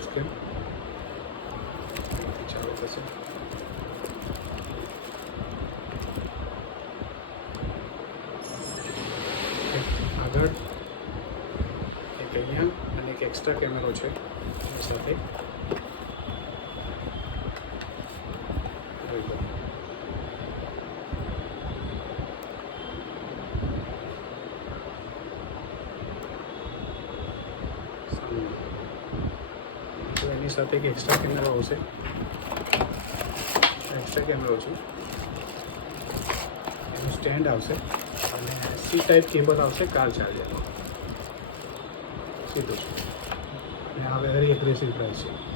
Touch screen ચાલુ થશે. આગળ એક અહીંયા અને એક એક્સ્ટ્રા કેમેરો છે એની સાથે. તો એની સાથે એક એક્સ્ટ્રા કેમેરો આવશે. એક્સ્ટ્રા કેમેરો છે, એનું સ્ટેન્ડ આવશે અને સી ટાઈપ કેબલ આવશે કાર ચાર્જરનો સીધું છે. અને આ વેરી એગ્રેસિવ પ્રાઇસ છે.